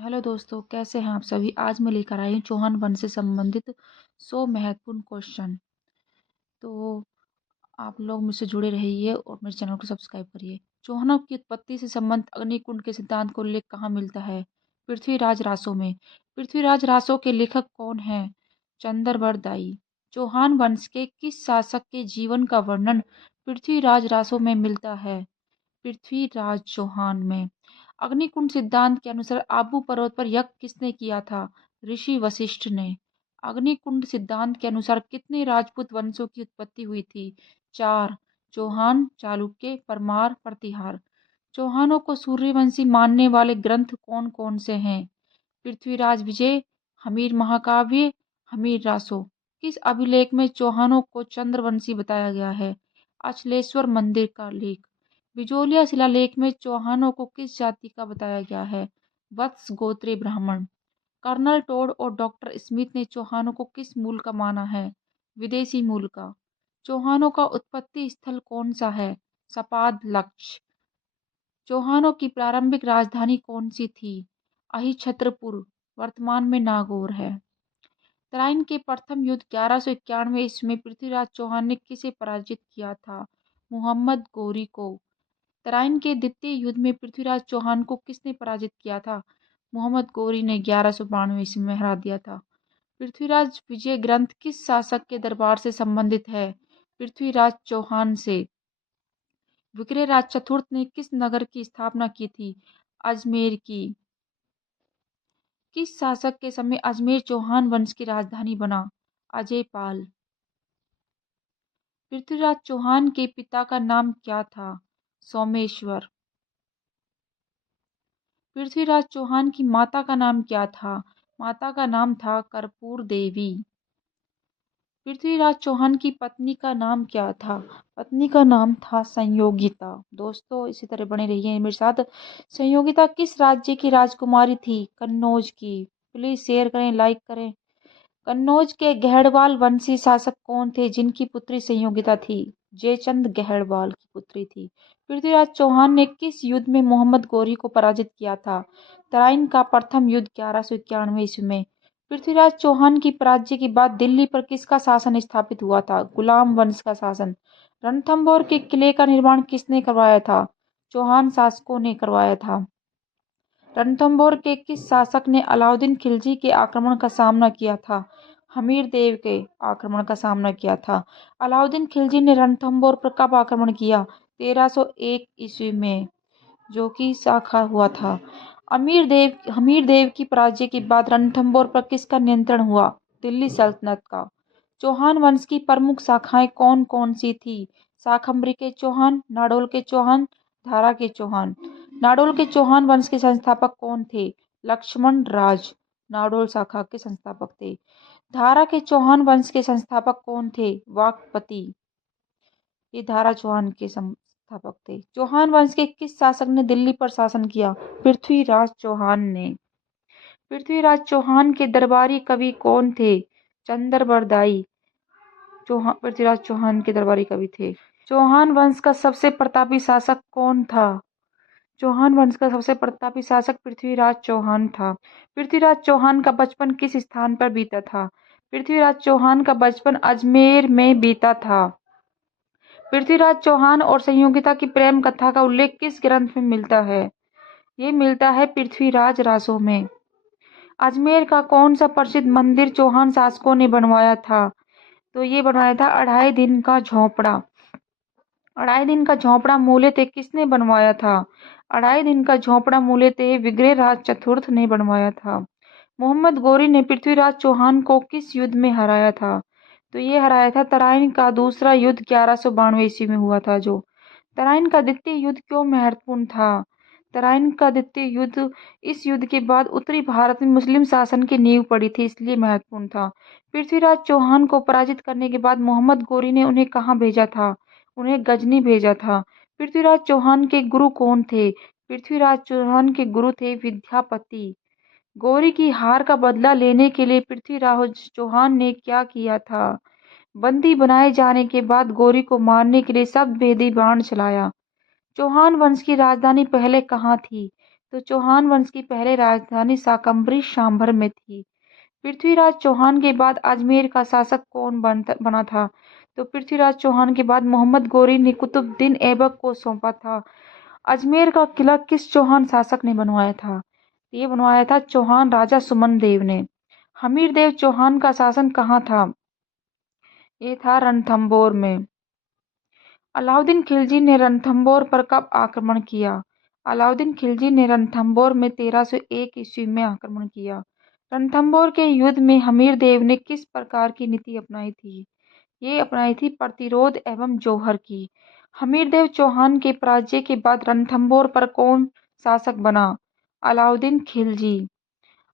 Hello दोस्तों, कैसे हैं आप सभी। आज मैं लेकर आई हूँ चौहान वंश से संबंधित 100 महत्वपूर्ण क्वेश्चन। तो आप लोग मुझसे जुड़े रहिए और मेरे चैनल को सब्सक्राइब करिए। चौहानों की उत्पत्ति से संबंधित अग्निकुंड के सिद्धांत का उल्लेख कहाँ मिलता है? पृथ्वीराज रासो में। पृथ्वीराज रासो के लेखक कौन हैं? चंद्रबर दाई। चौहान वंश के किस शासक के जीवन का वर्णन पृथ्वीराज रासो में मिलता है? पृथ्वीराज चौहान में। अग्निकुंड सिद्धांत के अनुसार आबू पर्वत पर यज्ञ किसने किया था? ऋषि वशिष्ठ ने। अग्निकुंड सिद्धांत के अनुसार कितने राजपूत वंशों की उत्पत्ति हुई थी? 4। चौहान, चालुक्य, परमार, प्रतिहार। चौहानों को सूर्यवंशी मानने वाले ग्रंथ कौन कौन से हैं? पृथ्वीराज विजय, हमीर महाकाव्य, हमीर रासो। किस अभिलेख में चौहानों को चंद्रवंशी बताया गया है? अचलेश्वर मंदिर का लेख। बिजोलिया शिलालेख में चौहानों को किस जाति का बताया गया है? वत्स गोत्रीय ब्राह्मण। कर्नल टोड और डॉक्टर स्मिथ ने चौहानों को किस मूल का माना है? विदेशी मूल का। चौहानों का उत्पत्ति स्थल कौन सा है? सपाद लक्ष्य। चौहानों की प्रारंभिक राजधानी कौन सी थी? अहिछत्रपुर, वर्तमान में नागौर है। तराइन के प्रथम युद्ध 1191 ईस्वी में पृथ्वीराज चौहान ने किसे पराजित किया था? मुहम्मद गौरी को। तराइन के द्वितीय युद्ध में पृथ्वीराज चौहान को किसने पराजित किया था? मुहम्मद गौरी ने 1192 ईस्वी में हरा दिया था। पृथ्वीराज विजय ग्रंथ किस शासक के दरबार से संबंधित है? पृथ्वीराज चौहान से। विक्रयराज चतुर्थ ने किस नगर की स्थापना की थी? अजमेर की। किस शासक के समय अजमेर चौहान वंश की राजधानी बना? अजयपाल। पृथ्वीराज चौहान के पिता का नाम क्या था? सोमेश्वर। पृथ्वीराज चौहान की माता का नाम क्या था? माता का नाम था कर्पूर देवी। पृथ्वीराज चौहान की पत्नी का नाम क्या था? पत्नी का नाम था संयोगिता। दोस्तों, इसी तरह बने रहिए मेरे साथ। संयोगिता किस राज्य की राजकुमारी थी? कन्नौज की। प्लीज शेयर करें, लाइक करें। कन्नौज के गहड़वाल वंशी शासक कौन थे जिनकी पुत्री संयोगिता थी? जयचंद गहड़वाल की पुत्री थी। पृथ्वीराज चौहान ने किस युद्ध में मोहम्मद गौरी को पराजित किया था? तराइन का प्रथम युद्ध 1191 ईस्वी में। पृथ्वीराज चौहान की पराजय के बाद दिल्ली पर किसका शासन स्थापित हुआ था? गुलाम वंश का शासन। रणथंभौर के किले का निर्माण किसने करवाया था? चौहान शासकों ने करवाया था। रणथंभौर के किस शासक ने अलाउद्दीन खिलजी के आक्रमण का सामना किया था? हमीर देव के आक्रमण का सामना किया था। अलाउद्दीन खिलजी ने रणथंभौर पर कब आक्रमण किया? 1301 ईस्वी में, जो कि साखा हुआ था। हमीर देव की पराजय के बाद रणथंभौर पर किसका नियंत्रण हुआ? दिल्ली सल्तनत का। चौहान वंश की प्रमुख शाखाएं कौन कौन सी थी? शाकंभरी के चौहान, नाडोल के चौहान, धारा के चौहान। नाडोल के चौहान वंश के संस्थापक कौन थे? लक्ष्मण राज नाडोल शाखा के संस्थापक थे। धारा के चौहान वंश के संस्थापक कौन थे? वाकपति। ये धारा चौहान के संस्थापक थे। चौहान वंश के किस शासक ने दिल्ली पर शासन किया? पृथ्वीराज चौहान ने। पृथ्वीराज चौहान के दरबारी कवि कौन थे? चंद्रबरदाई। पृथ्वीराज चौहान के दरबारी कवि थे। चौहान वंश का सबसे प्रतापी शासक कौन था? चौहान वंश का सबसे प्रतापी शासक पृथ्वीराज चौहान था। पृथ्वीराज चौहान का बचपन किस स्थान पर बीता था? पृथ्वीराज चौहान का बचपन अजमेर में बीता था। पृथ्वीराज चौहान और संयोगिता की प्रेम कथा का उल्लेख किस ग्रंथ में मिलता है? ये मिलता है पृथ्वीराज रासो में। अजमेर का कौन सा प्रसिद्ध मंदिर चौहान शासकों ने बनवाया था? तो ये बनवाया था अढ़ाई दिन का झोपड़ा। अढ़ाई दिन का झोपड़ा मूलतः किसने बनवाया था? अढ़ाई दिन का झोपड़ा मूलतः विग्रहराज चतुर्थ ने बनवाया था। मोहम्मद गौरी ने पृथ्वीराज चौहान को किस युद्ध में हराया था? तो ये हराया था तराइन का दूसरा युद्ध 1192 ईस्वी में हुआ था। जो तराइन का द्वितीय युद्ध क्यों महत्वपूर्ण था? तराइन का द्वितीय युद्ध, इस युद्ध के बाद उत्तरी भारत में मुस्लिम शासन की नींव पड़ी थी, इसलिए महत्वपूर्ण था। पृथ्वीराज चौहान को पराजित करने के बाद मोहम्मद गौरी ने उन्हें कहाँ भेजा था? उन्हें गजनी भेजा था। पृथ्वीराज चौहान के गुरु कौन थे? पृथ्वीराज चौहान के गुरु थे विद्यापति। गौरी की हार का बदला लेने के लिए पृथ्वीराज चौहान ने क्या किया था? बंदी बनाए जाने के बाद गौरी को मारने के लिए शब्द भेदी बाण चलाया। चौहान वंश की राजधानी पहले कहाँ थी? तो चौहान वंश की पहले राजधानी शाकंभरी सांभर में थी। पृथ्वीराज चौहान के बाद अजमेर का शासक कौन बना था? तो पृथ्वीराज चौहान के बाद मोहम्मद गोरी ने कुतुबुद्दीन ऐबक को सौंपा था। अजमेर का किला किस चौहान शासक ने बनवाया था? ये बनवाया था चौहान राजा सुमन देव ने। हमीर देव चौहान का शासन कहाँ था? ये था रणथंभौर में। अलाउद्दीन खिलजी ने रणथंभौर पर कब आक्रमण किया? अलाउद्दीन खिलजी ने रणथंभौर में 1301 ईस्वी में आक्रमण किया। रणथंभौर के युद्ध में हमीर देव ने किस प्रकार की नीति अपनाई थी? ये अपनाई थी प्रतिरोध एवं जौहर की। हमीरदेव चौहान के पराजय के बाद रणथंभौर पर कौन शासक बना? अलाउद्दीन खिलजी।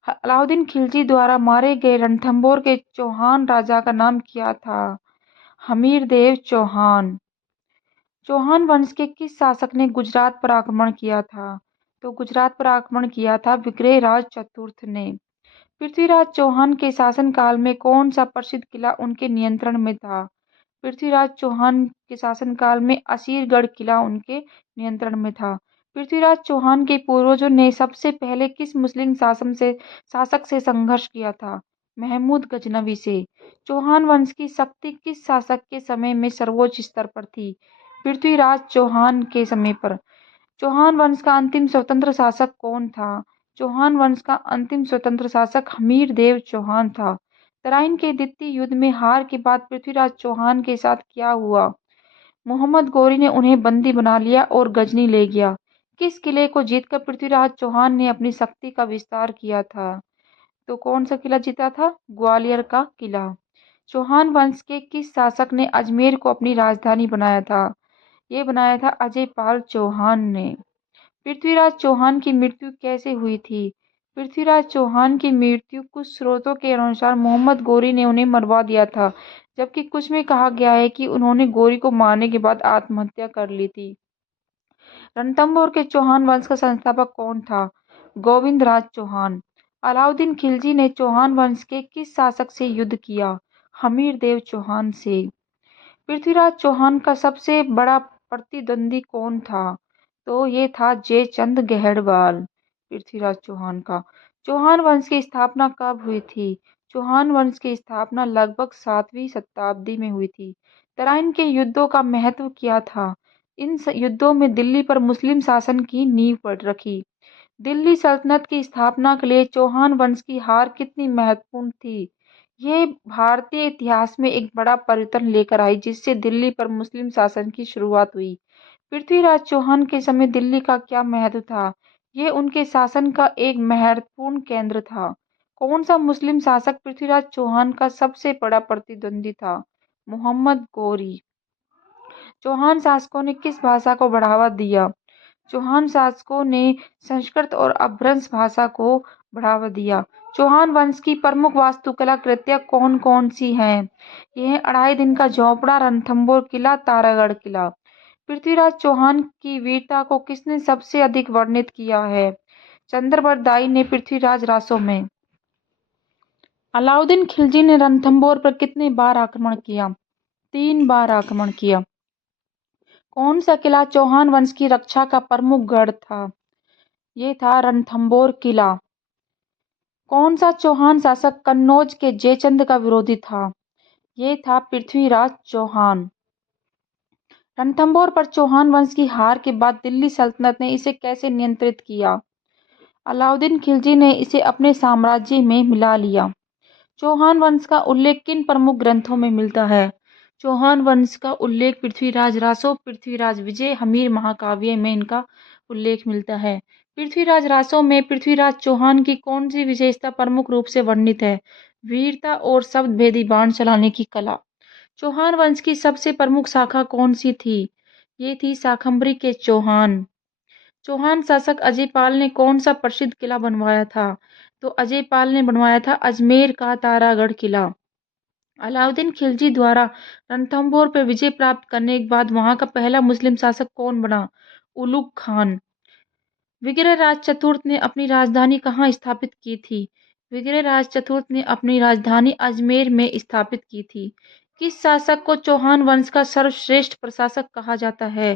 अलाउद्दीन खिलजी द्वारा मारे गए रणथंभौर के चौहान राजा का नाम क्या था? हमीरदेव चौहान। चौहान वंश के किस शासक ने गुजरात पर आक्रमण किया था? तो गुजरात पर आक्रमण किया था विग्रहराज चतुर्थ ने। पृथ्वीराज चौहान के शासनकाल में कौन सा प्रसिद्ध किला उनके नियंत्रण में था? पृथ्वीराज चौहान के शासनकाल में असीरगढ़ किला उनके नियंत्रण में था। पृथ्वीराज चौहान के पूर्वजों ने सबसे पहले किस मुस्लिम शासक से संघर्ष किया था? महमूद गजनवी से। चौहान वंश की शक्ति किस शासक के समय में सर्वोच्च स्तर पर थी? पृथ्वीराज चौहान के समय पर। चौहान वंश का अंतिम स्वतंत्र शासक कौन था? चौहान वंश का अंतिम स्वतंत्र शासक हमीर देव चौहान था। तराइन के द्वितीय युद्ध में हार के बाद पृथ्वीराज चौहान के साथ क्या हुआ? मोहम्मद गोरी ने उन्हें बंदी बना लिया और गजनी ले गया। किस किले को जीतकर पृथ्वीराज चौहान ने अपनी शक्ति का विस्तार किया था? तो कौन सा किला जीता था? ग्वालियर का किला। चौहान वंश के किस शासक ने अजमेर को अपनी राजधानी बनाया था? ये बनाया था अजयपाल चौहान ने। पृथ्वीराज चौहान की मृत्यु कैसे हुई थी? पृथ्वीराज चौहान की मृत्यु कुछ स्रोतों के अनुसार मोहम्मद गोरी ने उन्हें मरवा दिया था, जबकि कुछ में कहा गया है कि उन्होंने गोरी को मारने के बाद आत्महत्या कर ली थी। रणथंभौर के चौहान वंश का संस्थापक कौन था? गोविंदराज चौहान। अलाउद्दीन खिलजी ने चौहान वंश के किस शासक से युद्ध किया? हमीर देव चौहान से। पृथ्वीराज चौहान का सबसे बड़ा प्रतिद्वंदी कौन था? तो ये था जयचंद गहड़वाल। पृथ्वीराज चौहान का। चौहान वंश की स्थापना कब हुई थी? चौहान वंश की स्थापना लगभग 7वीं शताब्दी में हुई थी। तराइन के युद्धों का महत्व क्या था? इन युद्धों में दिल्ली पर मुस्लिम शासन की नींव पड़ रखी। दिल्ली सल्तनत की स्थापना के लिए चौहान वंश की हार कितनी महत्वपूर्ण थी? ये भारतीय इतिहास में एक बड़ा परिवर्तन लेकर आई, जिससे दिल्ली पर मुस्लिम शासन की शुरुआत हुई। पृथ्वीराज चौहान के समय दिल्ली का क्या महत्व था? ये उनके शासन का एक महत्वपूर्ण केंद्र था। कौन सा मुस्लिम शासक पृथ्वीराज चौहान का सबसे बड़ा प्रतिद्वंदी था? मोहम्मद गोरी। चौहान शासकों ने किस भाषा को बढ़ावा दिया? चौहान शासकों ने संस्कृत और अपभ्रंश भाषा को बढ़ावा दिया। चौहान वंश की प्रमुख वास्तुकला कृतियां कौन कौन सी हैं? यह 2.5 दिन का झोपड़ा, रणथंभौर किला, तारागढ़ किला। पृथ्वीराज चौहान की वीरता को किसने सबसे अधिक वर्णित किया है? चंद्रबरदाई दाई ने पृथ्वीराज रासों में। अलाउद्दीन खिलजी ने रणथंभौर पर कितने बार आक्रमण किया? 3 बार आक्रमण किया। कौन सा किला चौहान वंश की रक्षा का प्रमुख गढ़ था? ये था रणथंभौर किला। कौन सा चौहान शासक कन्नौज के जयचंद का विरोधी था? ये था पृथ्वीराज चौहान। रणथंभौर पर चौहान वंश की हार के बाद दिल्ली सल्तनत ने इसे कैसे नियंत्रित किया? अलाउद्दीन खिलजी ने इसे अपने साम्राज्य में मिला लिया। चौहान वंश का उल्लेख किन प्रमुख ग्रंथों में मिलता है? चौहान वंश का उल्लेख पृथ्वीराज रासो, पृथ्वीराज विजय, हमीर महाकाव्य में इनका उल्लेख मिलता है। पृथ्वीराज रासो में पृथ्वीराज चौहान की कौन सी विशेषता प्रमुख रूप से वर्णित है? वीरता और शब्द भेदी बाण चलाने की कला। चौहान वंश की सबसे प्रमुख शाखा कौन सी थी? ये थी शाकंभरी के चौहान। चौहान शासक अजयपाल ने कौन सा प्रसिद्ध किला बनवाया था? तो अजयपाल ने बनवाया था अजमेर का तारागढ़ किला। अलाउद्दीन खिलजी द्वारा रणथंभौर पर विजय प्राप्त करने के बाद वहां का पहला मुस्लिम शासक कौन बना? उलुग खान। विग्रहराज चतुर्थ ने अपनी राजधानी कहाँ स्थापित की थी? विग्रहराज चतुर्थ ने अपनी राजधानी अजमेर में स्थापित की थी। किस शासक को चौहान वंश का सर्वश्रेष्ठ प्रशासक कहा जाता है?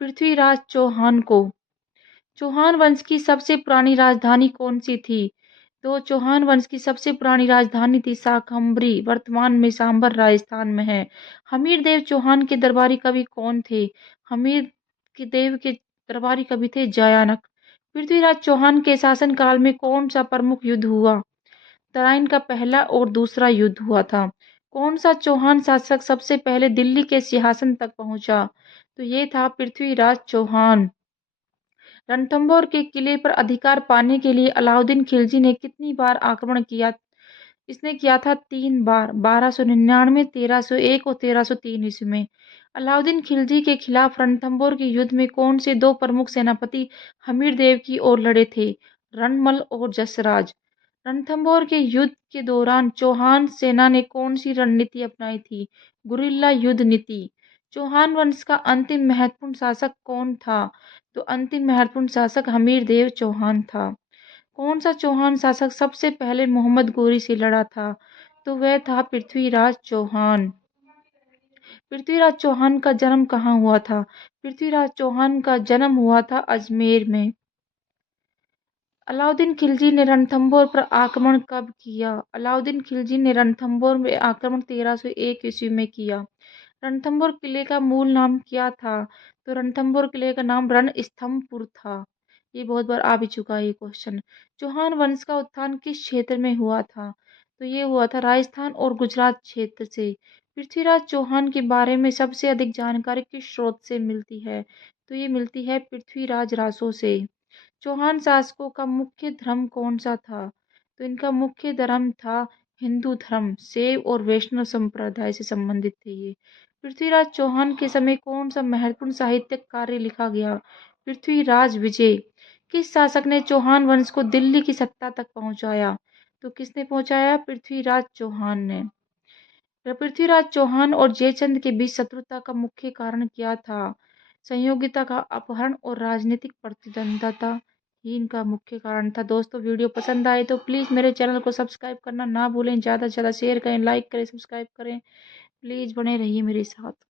पृथ्वीराज चौहान को। चौहान वंश की सबसे पुरानी राजधानी कौन सी थी? तो चौहान वंश की सबसे पुरानी राजधानी थी शाकंभरी, वर्तमान में सांभर राजस्थान में है। हमीर देव चौहान के दरबारी कवि कौन थे? हमीर के देव के दरबारी कवि थे जयानक। पृथ्वीराज चौहान के शासनकाल में कौन सा प्रमुख युद्ध हुआ? तराइन का पहला और दूसरा युद्ध हुआ था। कौन सा चौहान शासक सबसे पहले दिल्ली के सिंहासन तक पहुंचा? तो ये था पृथ्वीराज चौहान। रणथंभौर के किले पर अधिकार पाने के लिए अलाउद्दीन खिलजी ने कितनी बार आक्रमण किया? इसने किया था 3 बार, 1299, 1301 और 1303 ईस्वी में। अलाउद्दीन खिलजी के खिलाफ रणथंभौर के युद्ध में कौन से दो प्रमुख सेनापति हमीर देव की ओर लड़े थे? रणमल और जसराज। रणथंभौर के युद्ध के दौरान चौहान सेना ने कौन सी रणनीति अपनाई थी? गुरिल्ला युद्ध नीति। चौहान वंश का अंतिम महत्वपूर्ण शासक कौन था? तो अंतिम महत्वपूर्ण शासक हमीर देव चौहान था। कौन सा चौहान शासक सबसे पहले मोहम्मद गोरी से लड़ा था? तो वह था पृथ्वीराज चौहान। पृथ्वीराज चौहान का जन्म कहाँ हुआ था? पृथ्वीराज चौहान का जन्म हुआ था अजमेर में। अलाउद्दीन खिलजी ने रणथंभौर पर आक्रमण कब किया? अलाउद्दीन खिलजी ने रणथंभौर में आक्रमण 1301 ईस्वी में किया। रणथंभौर किले का मूल नाम क्या था? तो रणथंभौर किले का नाम रणस्तंभपुर था। ये बहुत बार आ भी चुका है ये क्वेश्चन। चौहान वंश का उत्थान किस क्षेत्र में हुआ था? तो ये हुआ था राजस्थान और गुजरात क्षेत्र से। पृथ्वीराज चौहान के बारे में सबसे अधिक जानकारी किस स्रोत से मिलती है? तो ये मिलती है पृथ्वीराज रासो से। चौहान शासकों का मुख्य धर्म कौन सा था? तो इनका मुख्य धर्म था हिंदू धर्म। शैव और वैष्णव संप्रदाय से संबंधित थे ये। पृथ्वीराज चौहान के समय कौन सा महत्वपूर्ण साहित्यिक कार्य लिखा गया? पृथ्वीराज विजय। किस शासक ने चौहान वंश को दिल्ली की सत्ता तक पहुंचाया? तो किसने पहुंचाया? पृथ्वीराज चौहान ने। पृथ्वीराज चौहान और जयचंद के बीच शत्रुता का मुख्य कारण क्या था? संयोगिता का अपहरण और राजनीतिक प्रतिद्वंदता ही इनका मुख्य कारण था। दोस्तों वीडियो पसंद आए तो प्लीज़ मेरे चैनल को सब्सक्राइब करना ना भूलें। ज़्यादा से ज़्यादा शेयर करें, लाइक करें, सब्सक्राइब करें। प्लीज़ बने रहिए मेरे साथ।